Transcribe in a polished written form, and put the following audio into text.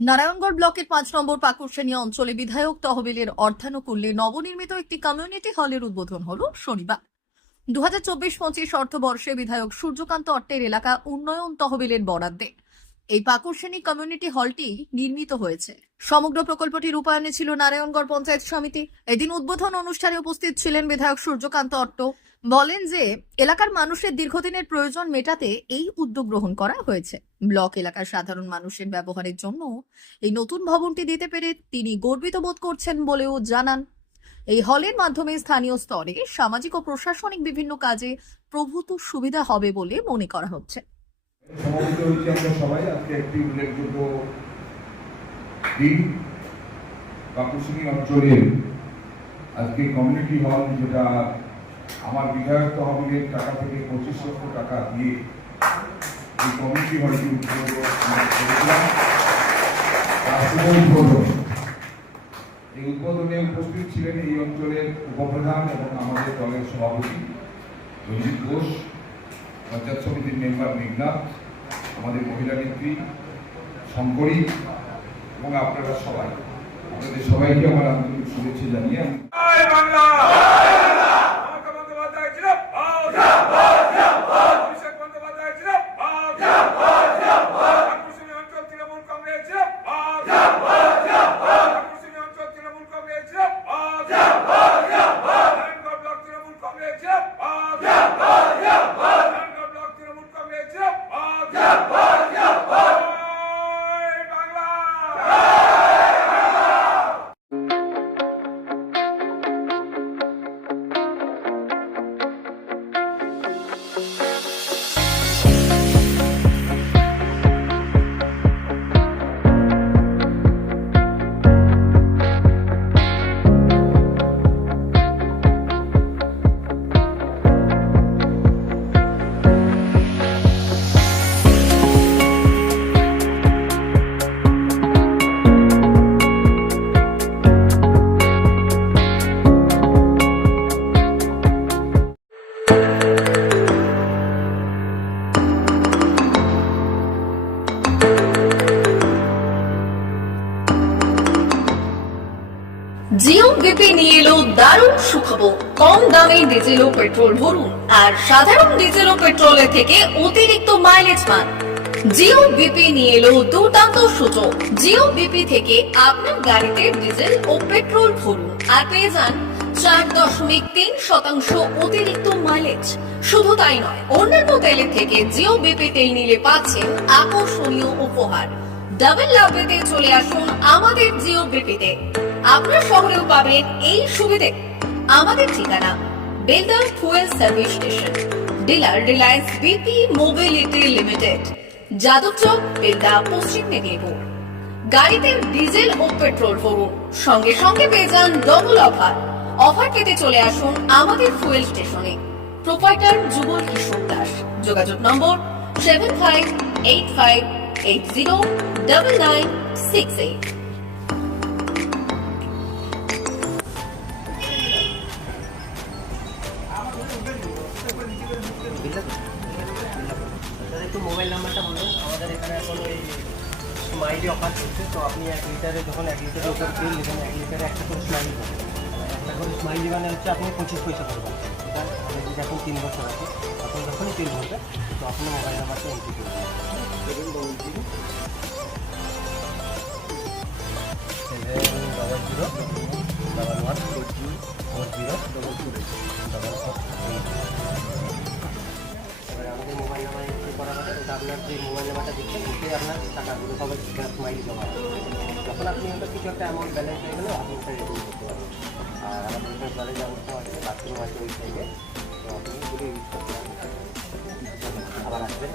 নারায়ণগড় ব্লকের ৫ নম্বর পাকুড়শানী অঞ্চলে বিধায়ক তহবিলের অর্থানুকূল্যে নবনির্মিত একটি কমিউনিটি হলের উদ্বোধন হলো শনিবার। ২০২৪-২৫ অর্থবর্ষে বিধায়ক সূর্যকান্ত অট্টের এলাকা উন্নয়ন তহবিলের বরাদ্দে এই পাকুড়শানী কমিউনিটি হলটি নির্মিত হয়েছে। সমগ্র প্রকল্পটি রূপায়ণে ছিল নারায়ণগড় পঞ্চায়েত সমিতি। এদিন উদ্বোধন অনুষ্ঠানে উপস্থিত ছিলেন বিধায়ক সূর্যকান্ত অট্ট। বলেন যে এলাকার মানুষের দীর্ঘদিনের প্রয়োজন মেটাতে এই উদ্যোগ গ্রহণ করা হয়েছে। ব্লক এলাকার সাধারণ মানুষের ব্যবহারের জন্য এই নতুন ভবনটি দিতে পেরে তিনি গর্বিত বোধ করছেন বলেও জানান। এই হলের মাধ্যমে স্থানীয় স্তরে সামাজিক ও প্রশাসনিক বিভিন্ন কাজে প্রভূত সুবিধা হবে বলে মনে করা হচ্ছে। সমবেত হয়েছি আমরা সবাই আজকে একটি উল্লেখযোগ্য দিন। পাকুড়শানী অঞ্চলের আজকে কমিউনিটি হল, যেটা আমার বিধায়ক তহবিলের টাকা থেকে 25 লক্ষ টাকা দিয়ে এই কমিউনিটি হলটি করেছিলাম। এই উদ্বোধনে উপস্থিত ছিলেন এই অঞ্চলের উপপ্রধান এবং আমাদের দলের সভাপতি রঞ্জিত ঘোষ, পঞ্চায়েত সমিতির মেম্বার মেঘনাথ, আমাদের মহিলা নেত্রী শঙ্করী এবং আপনারা সবাই, আপনাদের সবাইকে আমার আন্তরিক শুভেচ্ছা জানিয়ে জিও বিপি নিয়ে এলো দারুণ সুখবর। কম দামে ডিজেল ও পেট্রোল ভরুন আর সাধারণ ডিজেল ও পেট্রোলের থেকে অতিরিক্ত মাইলেজ পান। জিও বিপি নিয়ে এলো দুর্দান্ত সুযোগ। জিও বিপি থেকে আপনার গাড়িতে ডিজেল ও পেট্রোল ভরুন আর পেয়ে যান 4.3% অতিরিক্ত মাইলেজ। শুধু তাই নয়, অন্যান্য তেলের থেকে জিও বিপি তেল নিলে পাচ্ছেন আকর্ষণীয় উপহার। ডাবল লাভ পেতে চলে আসুন আমাদের জিও বিপিতে। আপনার শহরেও পাবেন এই সুবিধে। আমাদের ঠিকানা Belda fuel service station, dealer Reliance BP mobility limited, Jadabchak, Belda, পশ্চিম মেদিনীপুর। গাড়িতে ডিজেল ও পেট্রোল ভরুন, সঙ্গে সঙ্গে পেয়ে যান ডবল অফার। অফার পেতে চলে আসুন আমাদের ফুয়েল স্টেশনে। প্রোপাইটার যুগল কিশোর দাস। যোগাযোগ নম্বর 7585809968। একটু মোবাইল নাম্বারটা বলুন। আমাদের এখানে এখন ওই স্মাইলি অফার চলছে, তো আপনি 1 লিটারে যখন 1 লিটারের উপর তেল নেবেন, 1 লিটারে একটা করে স্মাইলি পাবেন। একটা করে স্মাইলি মানে হচ্ছে আপনি 25 পয়সা পাবেন। এটা আমাদের যদি এখন 3 বছর আছে, তখন যখনই তেল ভরবে তো আপনি মোবাইল নাম্বারটা এন্ট্রি করবেন। 700114040 আমাদের মোবাইল নাম্বার এন্ট্রি করা হবে। ওটা আপনার যে মোবাইল নাম্বারটা দিচ্ছেন ওতে আপনার টাকাগুলো সবাই স্মাইলি জমা হবে। যখন আপনি ওটা কিছু একটা অ্যামাউন্ট ব্যালেন্স হয়ে গেলে আপনি ওটা রেডিং করতে পারবেন। আর আমাদের এখানে জলের ব্যবস্থা আছে, বাথরুম আছে ওই সাইডে, তো আপনি এগুলো ইউজ করতে পারবেন। আবার আসবেন।